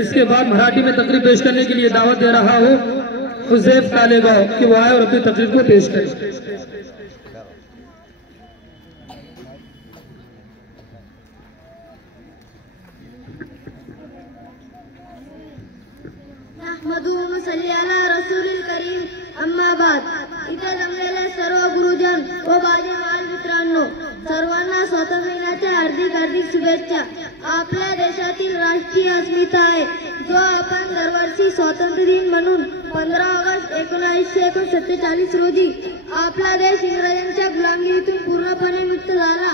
इसके बाद मराठी में तकरीर पेश करने के लिए दावत दे रहा हूँ हुज़ैफ कालेगांव कि वो आए और अपनी तकरीर को पेश करें। इथे जमलेले सर्व गुरुजन व बाजी बाल मित्रांनो, सर्वांना स्वातंत्र्य दिनाच्या हार्दिक शुभेच्छा। आपल्या देशातील राष्ट्रीय अस्मिता आहे जो आपण दरवर्षी स्वातंत्र्य दिन म्हणून 15 ऑगस्ट 1947 रोजी आपला देश इंग्रजांच्या गुलामीतून पूर्णपणे मुक्त झाला।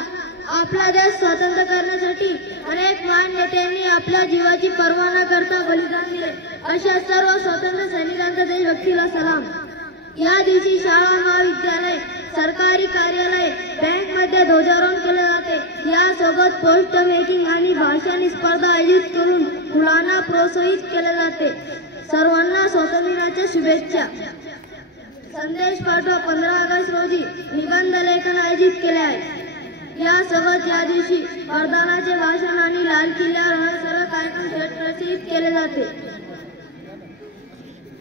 आपला देश स्वतंत्र करण्यासाठी अनेक महान नेत्यांनी आपल्या जीवाची पर्वा न करता बलिदान दिले। अशा सर्व स्वतंत्र सैनिकांचा देशभक्तीला सलाम। या दिवशी शाळा, महाविद्यालय, सरकारी कार्यालय, बँक मध्ये ध्वजारोहण केले जाते। यासोबत पोस्ट मेकिंग आणि भाषण स्पर्धा आयोजित करून मुलांना प्रोत्साहित केले जाते। सर्वांना स्वातंत्र्य दिनाच्या शुभेच्छा। संदेश पाठवा 15 ऑगस्ट रोजी निबंध लेखन आयोजित केले आहे। यासोबत या दिवशी वरदानाचे भाषण आणि लाल किल्ल्यावर सर्व कार्यक्रम प्रदर्शित केले जाते।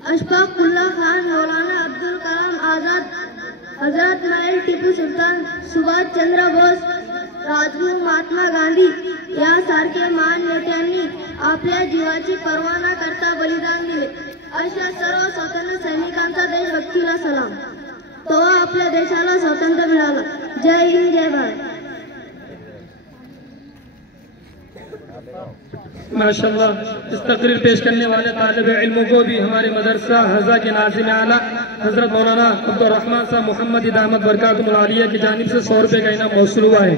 अशफाक उल्लाह खान, मौलाना अब्दुल कलाम आजाद, हजरत महल टिपू सुलतान, सुभाष चंद्र बोस, राजगुरू महात्मा गांधी यासारखे महान नेत्यांनी आपल्या जीवाची पर्वा न करता बलिदान दिले। अशा सर्व स्वातंत्र्य सैनिकांचा देशभक्तीला सलाम। तेव्हा आपल्या देशाला स्वातंत्र्य मिळालं। जय हिंद, जय भारत। माशाअल्लाह, इस तकरीर पेश करने वाले तालिब इल्मों को भी हमारे मदरसा हज़ा के नाज़िम आला हजरत मौलाना अब्दुल रहमान साहब मोहम्मद दामद बरकातुहुल आलिया की जानिब से 100 रुपये का इनाम मौसूल हुआ है।